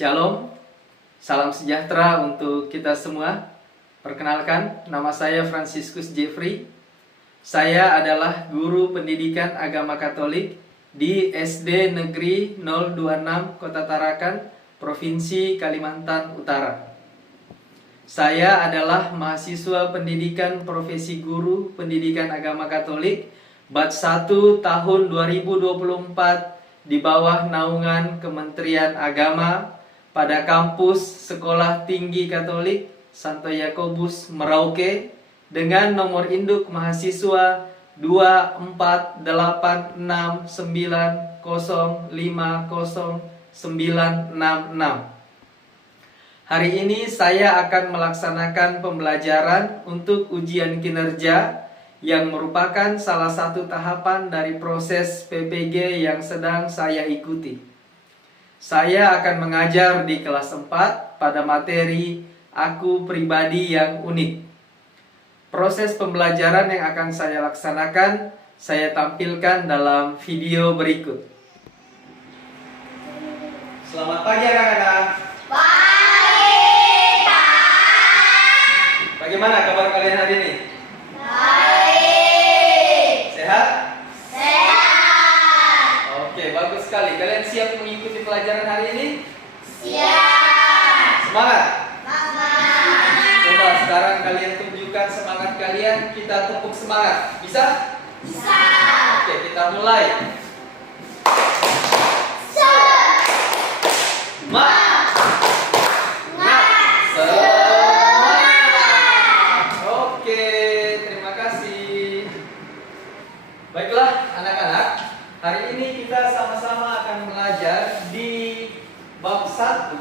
Shalom, salam sejahtera untuk kita semua. Perkenalkan, nama saya Franciscus Jeffrey. Saya adalah guru pendidikan agama Katolik di SD Negeri 026 Kota Tarakan, Provinsi Kalimantan Utara. Saya adalah mahasiswa pendidikan profesi guru pendidikan agama Katolik Batch 1 tahun 2024 di bawah naungan Kementerian Agama pada kampus Sekolah Tinggi Katolik Santo Yakobus Merauke dengan nomor induk mahasiswa 24869050966. Hari ini saya akan melaksanakan pembelajaran untuk ujian kinerja yang merupakan salah satu tahapan dari proses PPG yang sedang saya ikuti. Saya akan mengajar di kelas 4 pada materi Aku Pribadi yang Unik. Proses pembelajaran yang akan saya laksanakan saya tampilkan dalam video berikut. Selamat pagi anak-anak. Baik, Pak. Bagaimana kabar kalian hari ini? Baik. Sehat? Sehat. Oke, bagus sekali. Kalian siap mengikuti pelajaran hari ini? Siap. Semangat! Semangat. Coba sekarang kalian tunjukkan semangat kalian. Kita tepuk semangat. Bisa? Bisa. Oke, kita mulai. Oke, terima kasih. Baiklah anak-anak, hari ini kita sama-sama akan belajar di bab 1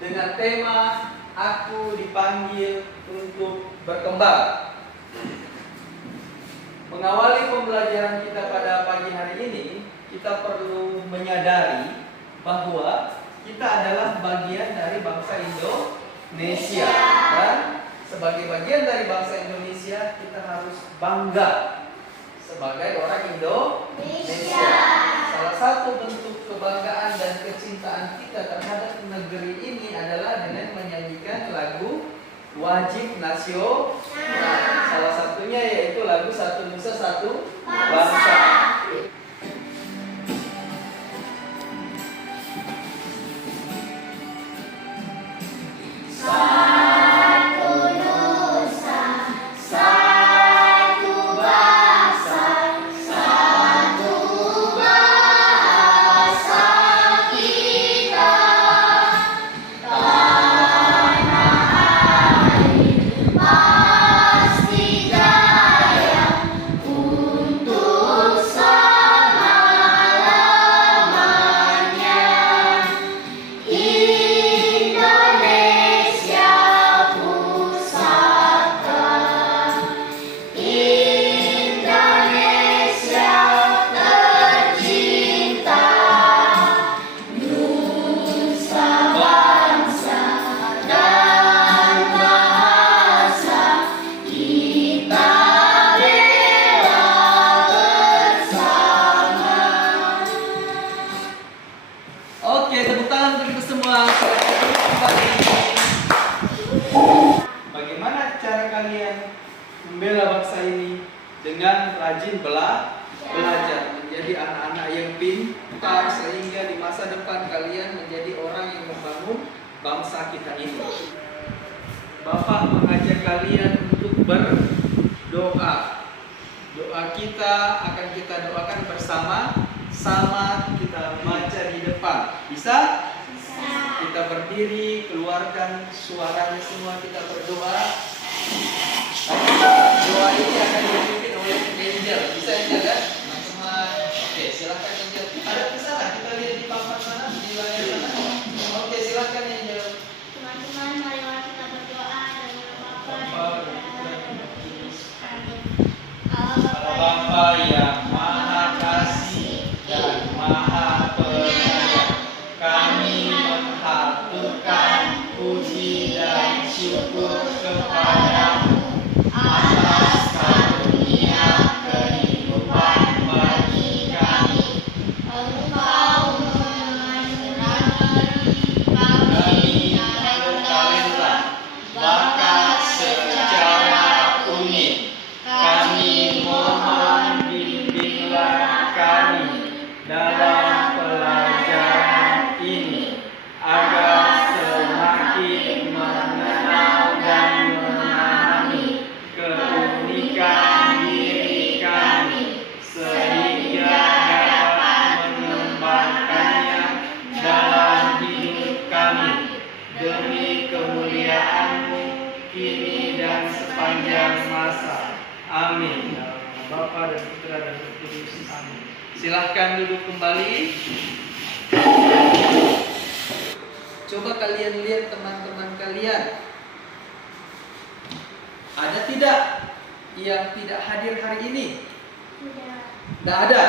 dengan tema Aku Dipanggil Untuk Berkembang. Mengawali pembelajaran kita pada pagi hari ini, kita perlu menyadari bahwa kita adalah bagian dari bangsa Indonesia. Dan sebagai bagian dari bangsa Indonesia, kita harus bangga sebagai orang Indonesia. Salah satu bentuk kebanggaan dan kecintaan kita terhadap negeri ini adalah dengan menyanyikan lagu wajib nasional. Salah satunya yaitu lagu Satu Nusa Satu Bangsa. Oke, tepuk tangan untuk kita semua. Bagaimana cara kalian membela bangsa ini? Dengan rajin belajar, menjadi anak-anak yang pintar sehingga di masa depan kalian menjadi orang yang membangun bangsa kita ini. Bapak mengajak kalian untuk berdoa. Doa kita akan kita doakan bersama. Sama kita baca di depan. Bisa? Bisa. Kita berdiri, keluarkan suaranya semua, kita berdoa. Doa ini akan dipimpin oleh Angel. Bisa Angel ya? Teman-teman. Oke, silakan Angel. Ada di sana, kita lihat di papan sana, di layar sana. Oke, silakan Angel. Teman-teman, marilah kita berdoa dan Bapa Allah Bapa yang Maha Kasih dan Maha Penyayang, kami mengaturkan puji dan syukur kepadamu atas karunia kehidupan bagi kami. Engkau mengajarkan kini, dan sepanjang masa. Amin. Dalam nama Bapa dan Putra dan Roh Kudus. Amin. Silahkan duduk kembali. Coba kalian lihat teman-teman kalian. Ada tidak yang tidak hadir hari ini? Tidak ada.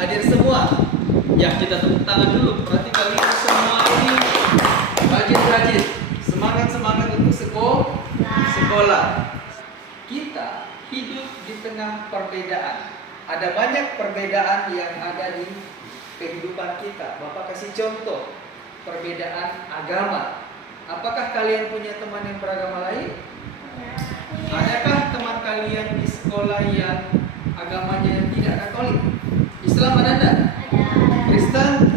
Hadir semua. Ya, kita tepuk tangan dulu. Berarti kalian semua ini rajin-rajin. Semangat-semangat untuk sekolah. Kita hidup di tengah perbedaan. Ada banyak perbedaan yang ada di kehidupan kita. Bapak kasih contoh. Perbedaan agama. Apakah kalian punya teman yang beragama lain? Adakah teman kalian di sekolah yang agamanya yang tidak Katolik? Islam ada enggak? Kristen?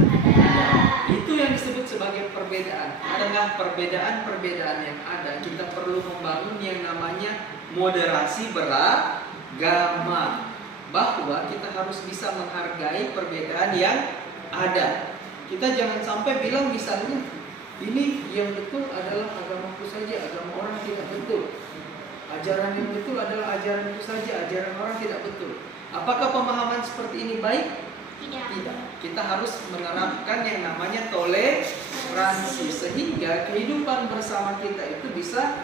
Itu yang disebut sebagai perbedaan. Tengah perbedaan-perbedaan yang ada, kita perlu membangun yang namanya moderasi beragama. Bahwa kita harus bisa menghargai perbedaan yang ada. Kita jangan sampai bilang misalnya, ini yang betul adalah agamaku saja, agama orang tidak betul. Ajaran yang betul adalah ajaranku saja, ajaran orang tidak betul. Apakah pemahaman seperti ini baik? Tidak. Kita harus menerapkan yang namanya toleransi sehingga kehidupan bersama kita itu bisa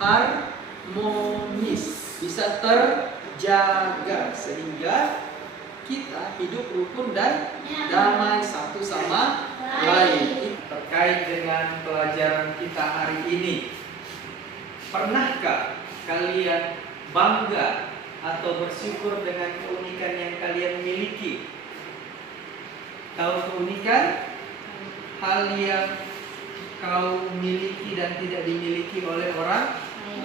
harmonis, bisa terjaga sehingga kita hidup rukun dan damai satu sama lain. Terkait dengan pelajaran kita hari ini, pernahkah kalian bangga atau bersyukur dengan keunikan yang kalian miliki? Tahu keunikan? Hal yang kau miliki dan tidak dimiliki oleh orang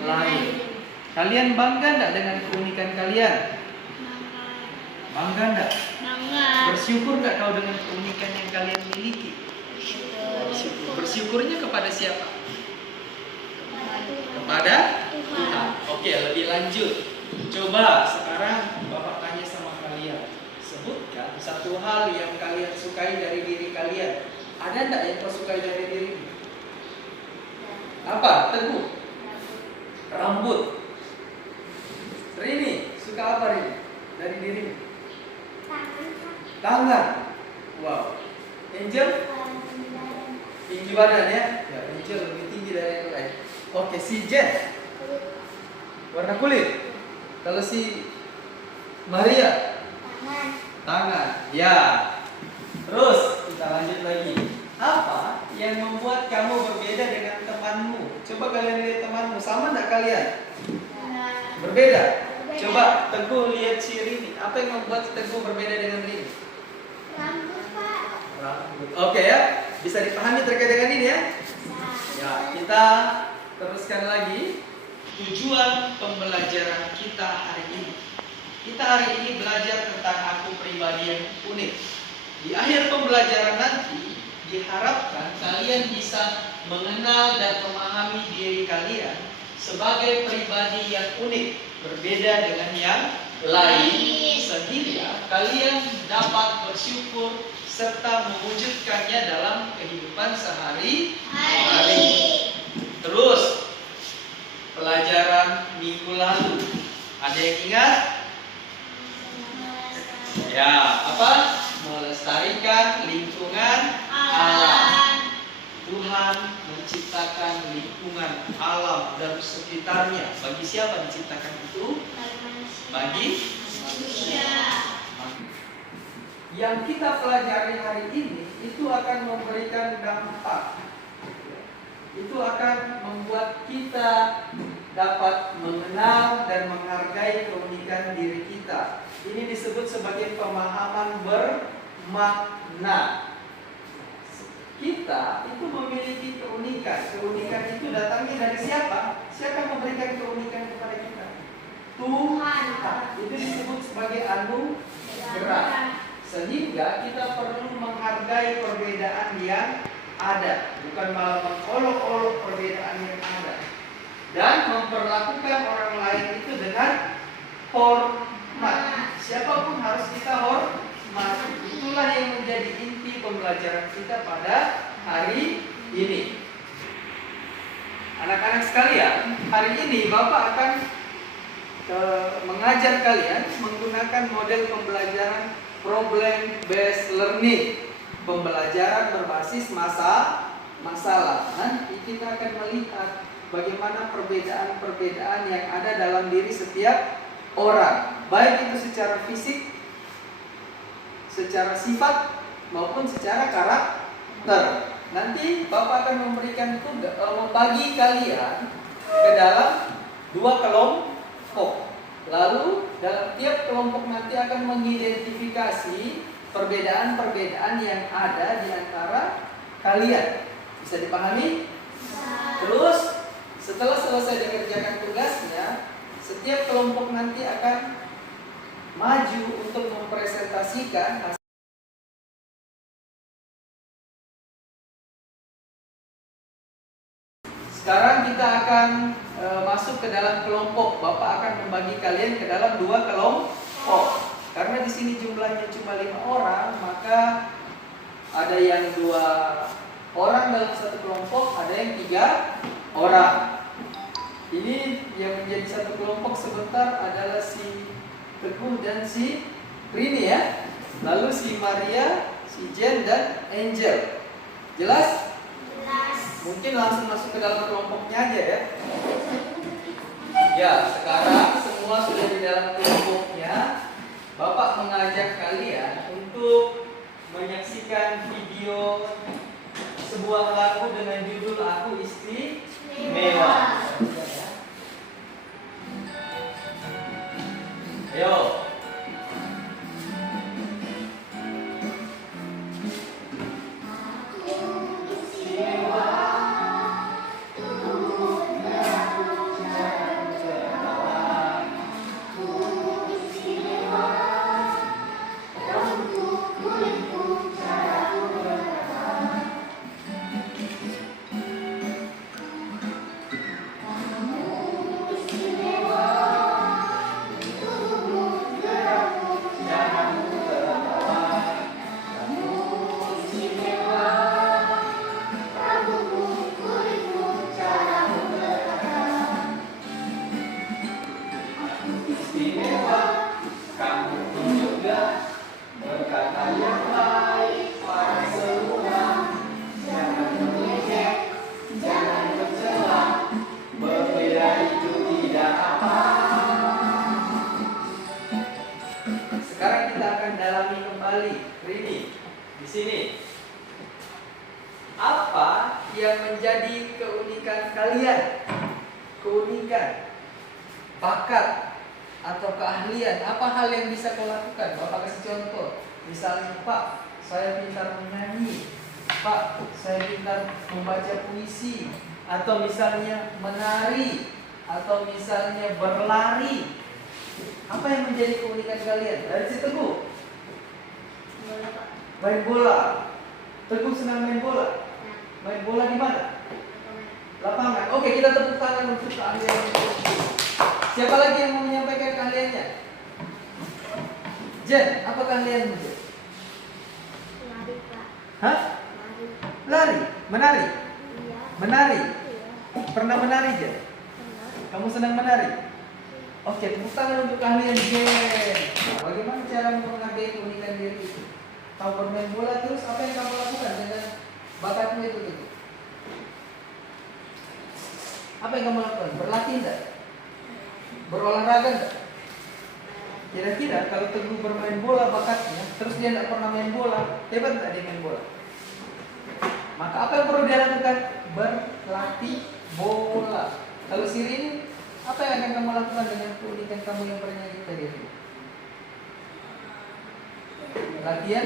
lain. Kalian bangga enggak dengan keunikan kalian? Bangga enggak? Bangga. Bersyukur enggak kau dengan keunikan yang kalian miliki? Bersyukur. Bersyukurnya kepada siapa? Kepada Tuhan. Oke, lebih lanjut. Coba sekarang Bapak tanya sama kalian. Sebutkan satu hal yang kalian sukai dari diri kalian. Ada enggak yang kau sukai dari dirimu? Apa? Teguh. Rambut. Rini, suka apa Rini? Dari dirimu? Tangan. Wow. Angel? Tinggi badan ya? Ya, Angel lebih tinggi dari yang lain. Oke, si Jen? Warna kulit. Kalau si Maria? Tangan. Ya. Terus kita lanjut lagi. Apa yang membuat kamu berbeda dengan temanmu? Coba kalian lihat temanmu, sama enggak kalian? Berbeda. Coba Teguh lihat si Rini. Apa yang membuat Teguh berbeda dengan Rini? Rambut, Pak. Rambut. Oke ya, bisa dipahami terkait dengan ini ya? Ya, kita teruskan lagi. Tujuan pembelajaran kita hari ini. Kita hari ini belajar tentang aku pribadi yang unik. Di akhir pembelajaran nanti diharapkan kalian bisa mengenal dan memahami diri kalian sebagai pribadi yang unik, berbeda dengan yang lain, sehingga kalian dapat bersyukur serta mewujudkannya dalam kehidupan sehari-hari. Terus pelajaran minggu lalu, ada yang ingat? Ya, apa? Melestarikan lingkungan alam. Tuhan menciptakan lingkungan alam dan sekitarnya. Bagi siapa diciptakan itu? Bagi manusia. Yang kita pelajari hari ini itu akan memberikan dampak. Itu akan membuat kita dapat mengenal dan menghargai keunikan diri kita. Ini disebut sebagai pemahaman bermakna. Kita itu memiliki keunikan. Keunikan itu datangnya dari siapa? Siapa yang memberikan keunikan kepada kita? Tuhan. Itu disebut sebagai anugerah. Sehingga kita perlu menghargai perbedaan yang ada, bukan malah mengolok-olok perbedaan yang ada, dan memperlakukan orang lain itu dengan hormat. Siapapun harus kita hormati. Itulah yang menjadi inti pembelajaran kita pada hari ini. Anak-anak sekalian, hari hari ini Bapak akan mengajar kalian menggunakan model pembelajaran problem based learning, pembelajaran berbasis masalah. Nanti kita akan melihat bagaimana perbedaan-perbedaan yang ada dalam diri setiap orang, baik itu secara fisik, secara sifat, maupun secara karakter. Nanti Bapak akan memberikan tugas, membagi kalian ke dalam 2 kelompok. Lalu dalam tiap kelompok nanti akan mengidentifikasi perbedaan-perbedaan yang ada di antara kalian. Bisa dipahami? Terus setelah selesai dikerjakan tugasnya, setiap kelompok nanti akan maju untuk mempresentasikan hasil. Sekarang kita akan masuk ke dalam kelompok. Bapak akan membagi kalian ke dalam 2 kelompok. Karena di sini jumlahnya cuma 5 orang, maka ada yang 2 orang dalam satu kelompok, ada yang 3 orang. Ini yang menjadi satu kelompok sebentar adalah si Teguh dan si Rini ya. Lalu si Maria, si Jen dan Angel. Jelas? Mungkin langsung masuk ke dalam kelompoknya aja ya. Ya, sekarang semua sudah di dalam kelompoknya. Bapak mengajak kalian untuk menyaksikan video sebuah lagu dengan judul Aku Istimewa. Ayo. Keunikan, bakat, atau keahlian, apa hal yang bisa kau lakukan? Bapak kasih contoh. Misalnya, Pak, saya pintar menyanyi. Pak, saya pintar membaca puisi. Atau misalnya menari. Atau misalnya berlari. Apa yang menjadi keunikan kalian? Dari si Teguh? Main bola. Teguh senang main bola. Main bola di mana? Lapangan. Oke, kita tepuk tangan untuk keahlian itu. Siapa lagi yang mau menyampaikan keahliannya? Jen, apa keahlianmu, Jen? Lari, Pak. Hah? Lari. Lari? Menari? Iya. Menari? Iya. Pernah menari, Jen? Benar. Kamu senang menari? Oke, tepuk tangan untuk keahlian Jen. Nah, bagaimana cara menghargai keunikan diri itu? Tahu bermain bola, terus apa yang kamu lakukan dengan bakatmu itu? Apa yang kamu lakukan? Berlatih enggak? Berolahraga enggak? Kira-kira kalau Teguh bermain bola bakatnya, terus dia enggak pernah main bola, hebat enggak dia main bola? Maka apa yang perlu dia lakukan? Berlatih bola. Kalau si Rini, apa yang akan kamu lakukan dengan keunikan kamu yang bernyanyi tadi? Latihan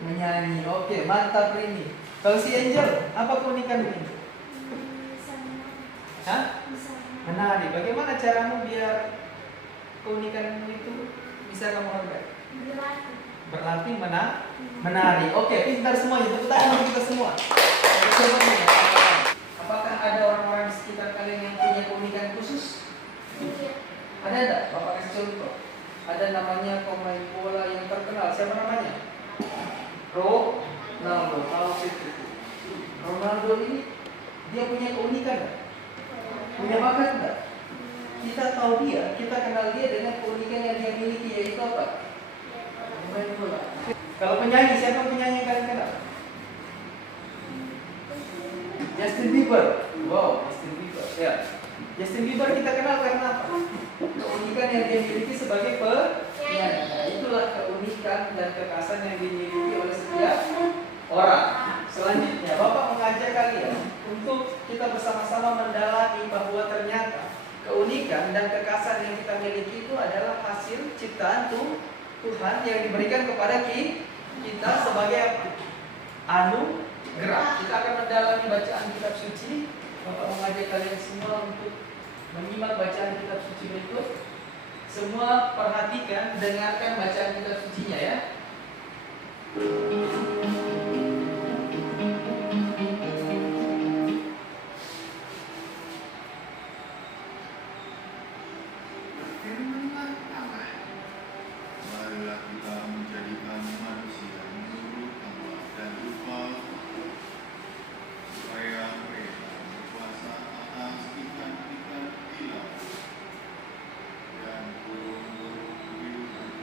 menyanyi. Oke, mantap Rini. Kalau si Angel, apa keunikan Rini? Hah? Menari. Bagaimana caramu biar keunikanmu itu bisa kamu hargai? Berlatih menari. Oke, pintar semuanya. Tepuk tangan untuk kita semua. Apakah ada orang-orang di sekitar kalian yang punya keunikan khusus? Ada enggak? Bapak kasih contoh. Ada namanya pemain bola yang terkenal. Siapa namanya? Ronaldo. Ronaldo ini dia punya keunikan enggak? Punya bakat enggak? Kita tahu dia, kita kenal dia dengan keunikan yang dia miliki, yaitu apa? Main bola. Kalau penyanyi, siapa penyanyi yang kalian kenal? Justin Bieber. Wow, Justin Bieber. Ya. Justin Bieber kita kenal karena apa? Keunikan yang dia miliki sebagai penyanyi. Nah, itulah keunikan dan kekhasan yang dimiliki oleh setiap orang. Selanjutnya, Bapak mengajak kalian untuk kita bersama-sama mendalami bahwa ternyata keunikan dan kekhasan yang kita miliki itu adalah hasil ciptaan Tuhan yang diberikan kepada kita sebagai anugerah. Kita akan mendalami bacaan kitab suci. Bapak mengajak kalian semua untuk menyimak bacaan kitab suci berikut. Semua perhatikan, dengarkan bacaan kitab sucinya ya. Firman Allah, marilah kita menjadikan manusia menurut Allah dan rupa, supaya mereka berkuasa atas ikan-ikan di laut dan burung-burung di udara.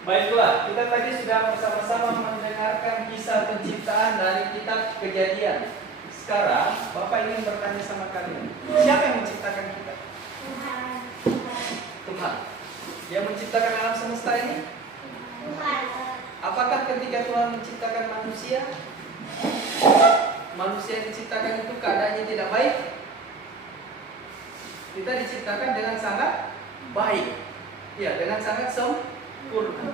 Baiklah, kita tadi sudah bersama-sama mendengarkan kisah penciptaan dari kitab Kejadian. Sekarang, Bapak ingin bertanya sama kalian, siapa yang menciptakan kita? Tuhan. Dia menciptakan alam semesta ini? Apakah ketika Tuhan menciptakan manusia, manusia yang diciptakan itu keadaannya tidak baik? Kita diciptakan dengan sangat baik. Ya, dengan sangat sempurna.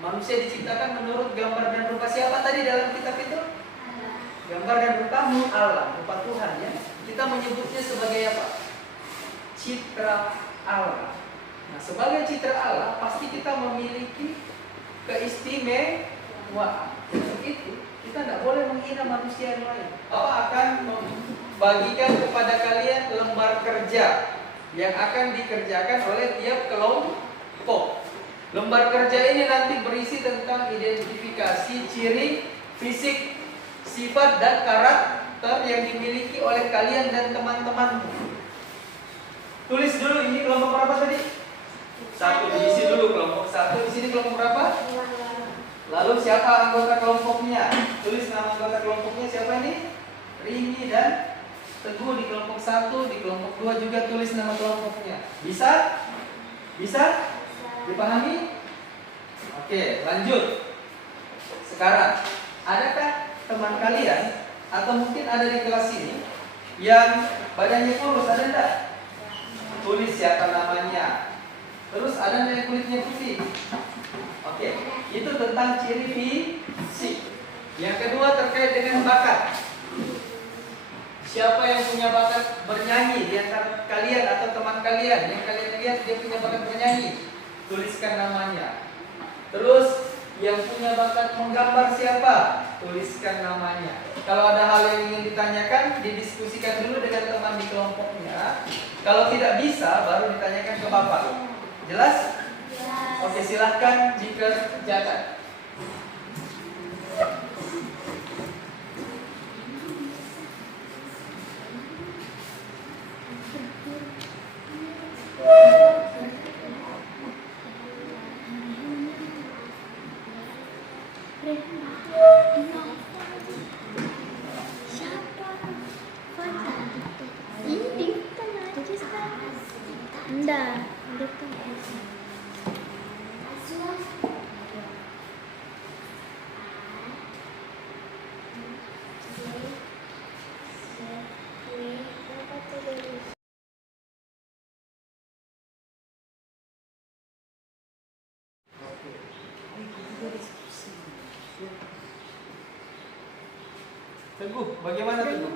Manusia diciptakan menurut gambar dan rupa siapa tadi dalam kitab itu? Gambar dan rupa Allah, rupa Tuhan ya. Kita menyebutnya sebagai apa? Citra Allah. Nah, sebagai citra Allah pasti kita memiliki keistimewaan. Untuk itu kita tidak boleh menghina manusia yang lain. Allah akan membagikan kepada kalian lembar kerja yang akan dikerjakan oleh tiap kelompok. Lembar kerja ini nanti berisi tentang identifikasi ciri fisik, sifat dan karakter yang dimiliki oleh kalian dan teman-teman. Tulis dulu ini kelompok berapa tadi? 1, diisi dulu kelompok 1. Di sini kelompok berapa? Lalu siapa anggota kelompoknya? Tulis nama anggota kelompoknya siapa ini? Rini dan Teguh di kelompok 1, di kelompok 2 juga tulis nama kelompoknya. Bisa? Bisa? Dipahami? Oke, lanjut. Sekarang, adakah teman kalian atau mungkin ada di kelas ini yang badannya kurus, ada enggak? Tulis siapa namanya. Terus ada yang kulitnya putih. Oke, itu tentang ciri fisik. Yang kedua terkait dengan bakat. Siapa yang punya bakat bernyanyi di antara kalian atau teman kalian yang kalian lihat dia punya bakat bernyanyi? Tuliskan namanya. Terus yang punya bakat menggambar siapa? Tuliskan namanya. Kalau ada hal yang ingin ditanyakan, didiskusikan dulu dengan teman di kelompoknya. Kalau tidak bisa, baru ditanyakan ke Bapak. Jelas? Oke, silahkan dikerjakan. Teguh, bagaimana Teguh?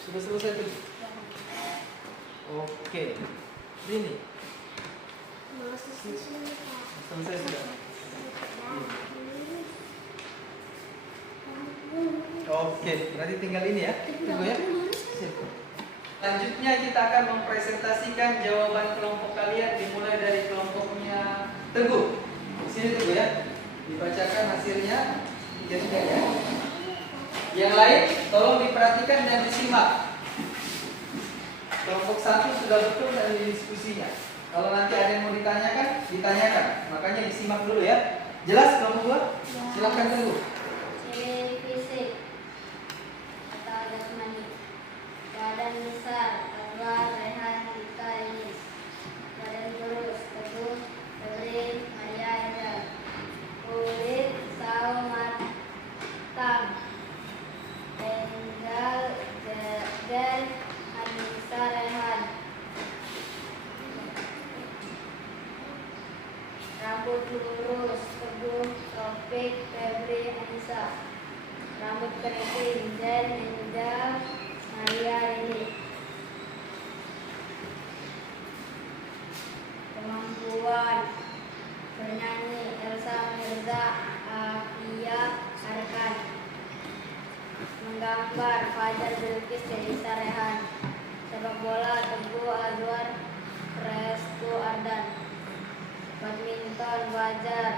Sudah selesai Teguh? Oke. Ini selesai sudah. Oke, berarti tinggal ini ya. Teguh ya. Sip. Selanjutnya kita akan mempresentasikan jawaban kelompok kalian dimulai dari kelompoknya Teguh. Sini Teguh ya. Dibacakan hasilnya 3-3 ya. Yang lain tolong diperhatikan dan disimak. Kelompok 1 sudah betul dan diskusinya. Kalau nanti ada yang mau ditanyakan, ditanyakan. Makanya disimak dulu ya. Jelas kelompok 2? Silakan dulu. Ciri fisik atau jasmani. Badan besar, tebal, rehan, kita ini. Badan kurus, teguh, kering, Maria Eda. Kulit sawo matang. Enggal, dan Anissa Rehan. Rambut lurus, teguh, Taufik, Febri, Anissa. Rambut keriting, Jen, Endal, Maria Rini. Kemampuan bernyanyi, Elsa Mirza, Afia Arkan. Menggambar, Fajar Bilqis, Denisa Rehan. Sepak bola, Teguh Azwar, Restu Ardan. Badminton, Fajar,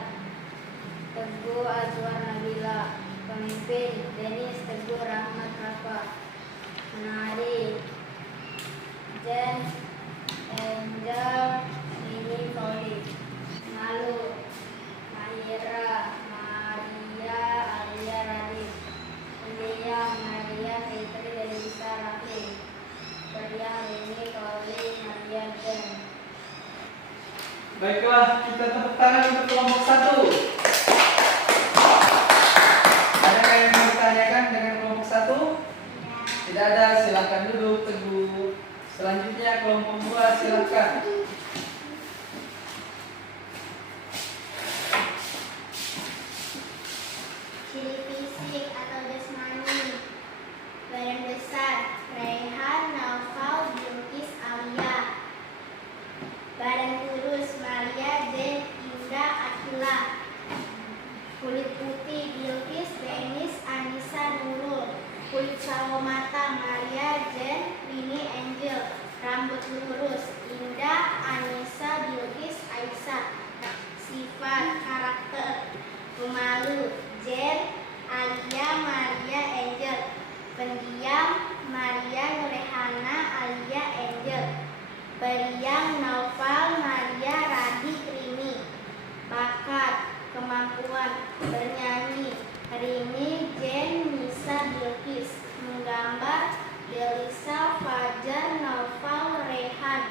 Teguh Azwar Nabila. Pemimpin, Denis Teguh Rahmat Rafa. Menari, Jen, Angel, Nini Pauli. Malu, Mahira, Maria, Alia Radis. Pendiam, Maria Fitri Denisa Rafi. Periang, Rini Pauli, Maria Jen. Baiklah, kita tepuk tangan untuk kelompok 1. Adakah yang mau ditanyakan dengan kelompok 1? Tidak ada, silakan duduk teguh. Selanjutnya kelompok 2, silakan. Ciri fisik atau jasmani. Badan besar, Rehan, Naufal, Bilqis, Alia. Badan kurus, Maria, Jen, Indah, Akila. Kulit putih, Bilqis, Denis, Anissa, Nurul. Kulit sawo mata, Maria, Jen, Rini, Angel. Rambut lurus, Indah, Anissa, Bilqis, Aisyah. Sifat, karakter, pemalu, Jen, Alia, Maria, Angel. Pendiam, Maria, Nurehana, Alia, Angel. Periang, Naufal, Maria, Radi, Rini. Bakat, kemampuan, bernyanyi, Rini, Jen, Nisa, Bilqis. Menggambar, Delisa, Fajar, Naufal, Rehan.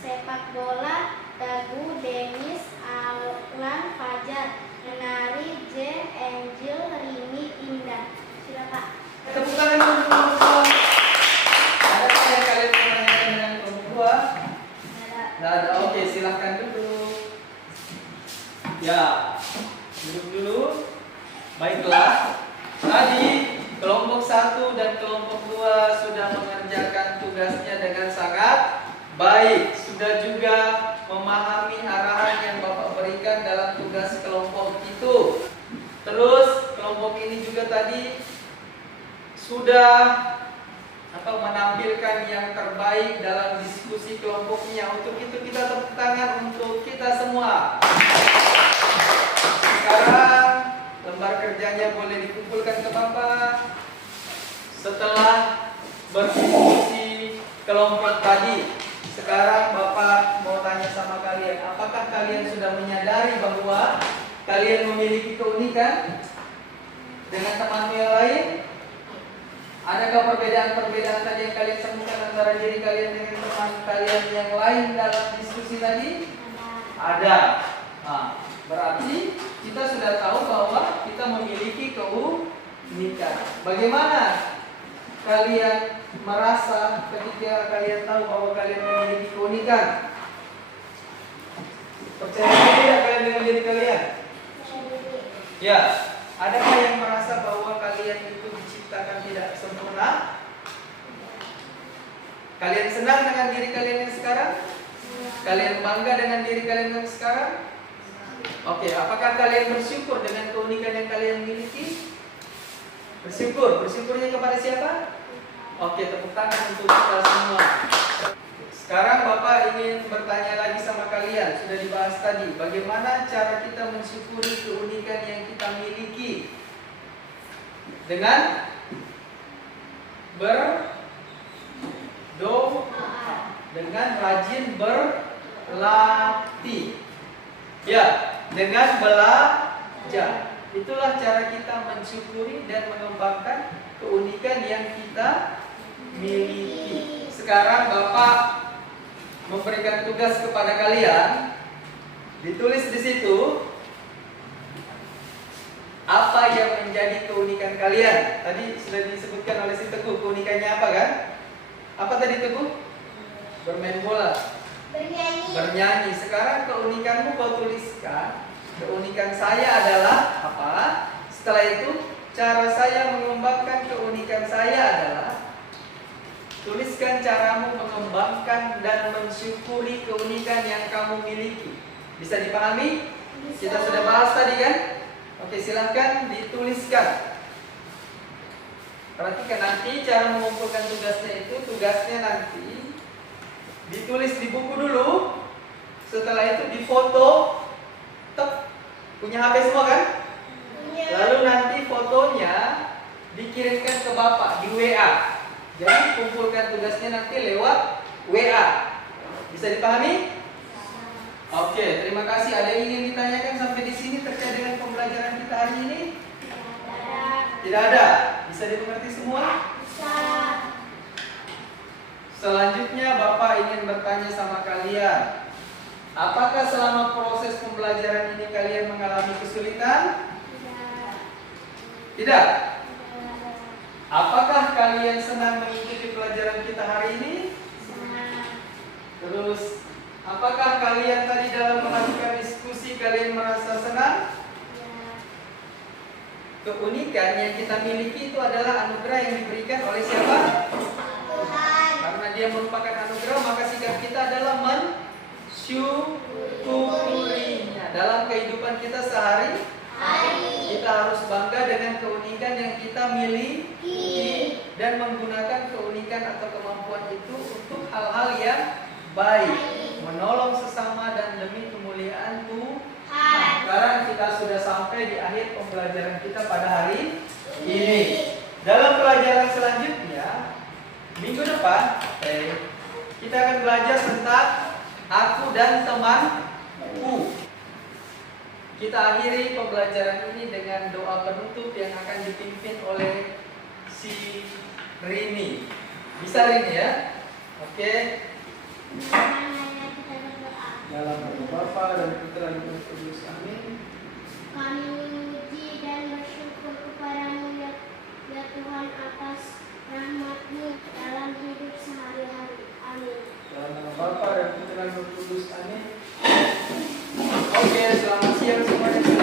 Sepak bola, Teguh, Denis, Alan, Fajar. Menari, Jen, Angel, Rini, Indah. Silakan. Tepuk tangan untuk kelompok 2. Adakah yang kalian mau tanyakan dengan kelompok 2? Tidak ada, oke, silahkan duduk. Ya, duduk dulu. Baiklah, tadi kelompok 1 dan kelompok 2 sudah mengerjakan tugasnya dengan sangat baik. Sudah juga memahami arahan yang Bapak berikan dalam tugas kelompok itu. Terus kelompok ini juga tadi sudah menampilkan yang terbaik dalam diskusi kelompoknya. Untuk itu kita tepuk tangan untuk kita semua. Sekarang lembar kerjanya boleh dikumpulkan ke Bapak. Setelah berdiskusi kelompok tadi, sekarang Bapak mau tanya sama kalian, apakah kalian sudah menyadari bahwa kalian memiliki keunikan dengan teman yang lain? Adakah perbedaan-perbedaan tadi yang kalian temukan antara diri kalian dengan teman kalian yang lain dalam diskusi tadi? Ada. Nah, berarti kita sudah tahu bahwa kita memiliki keunikan. Bagaimana kalian merasa ketika kalian tahu bahwa kalian memiliki keunikan? Percaya diri tidak kalian dengan diri kalian? Ya. Adakah yang merasa bahwa kalian itu diciptakan tidak sempurna? Kalian senang dengan diri kalian yang sekarang? Kalian bangga dengan diri kalian yang sekarang? Oke, apakah kalian bersyukur dengan keunikan yang kalian miliki? Bersyukur. Bersyukurnya kepada siapa? Oke, tepuk tangan untuk kita semua. Sekarang Bapak ingin bertanya lagi sama kalian. Sudah dibahas tadi, bagaimana cara kita mensyukuri keunikan yang kita miliki? Dengan berdoa, dengan rajin berlatih. Ya, dengan belajar. Itulah cara kita mensyukuri dan mengembangkan keunikan yang kita miliki. Sekarang Bapak memberikan tugas kepada kalian. Ditulis di situ apa yang menjadi keunikan kalian. Tadi sudah disebutkan oleh si Teguh, keunikannya apa kan? Apa tadi Teguh? Bermain bola, bernyanyi. Sekarang keunikanmu kau tuliskan. Keunikan saya adalah apa? Setelah itu, cara saya mengembangkan keunikan saya adalah, tuliskan caramu mengembangkan dan mensyukuri keunikan yang kamu miliki. Bisa dipahami? Kita sudah bahas tadi kan? Oke, silahkan dituliskan. Perhatikan nanti cara mengumpulkan tugasnya itu. Tugasnya nanti ditulis di buku dulu. Setelah itu difoto. Punya HP semua kan? Lalu nanti fotonya dikirimkan ke Bapak di WA. Jadi kumpulkan tugasnya nanti lewat WA. Bisa dipahami? Oke, terima kasih. Ada yang ingin ditanyakan sampai di sini terkait dengan pembelajaran kita hari ini? Tidak ada. Bisa dimengerti semua? Selanjutnya Bapak ingin bertanya sama kalian. Apakah selama proses pembelajaran ini kalian mengalami kesulitan? Tidak. Apakah kalian senang mengikuti pelajaran kita hari ini? Terus, apakah kalian tadi dalam melakukan diskusi kalian merasa senang? Keunikan yang kita miliki itu adalah anugerah yang diberikan oleh siapa? Tuhan. Karena dia merupakan anugerah, maka sikap kita adalah mensyukurinya. Dalam kehidupan kita sehari, kita harus bangga dengan keunikan yang kita miliki dan menggunakan keunikan atau kemampuan itu untuk hal-hal yang baik, menolong sesama dan demi kemuliaan Tuhan. Sekarang kita sudah sampai di akhir pembelajaran kita pada hari ini. Dalam pelajaran selanjutnya, minggu depan, kita akan belajar tentang aku dan temanku. Kita akhiri pembelajaran ini dengan doa penutup yang akan dipimpin oleh si Rini. Bisa Rini ya? Oke. Dalam nama Bapa dan Putra dan Roh Kudus. Amin. Kami memuji dan bersyukur kepadamu ya Tuhan atas rahmat-Mu dalam hidup sehari-hari. Amin. Dalam nama Bapa dan Putra dan Roh Kudus. Amin. Oke, selamat siang semuanya.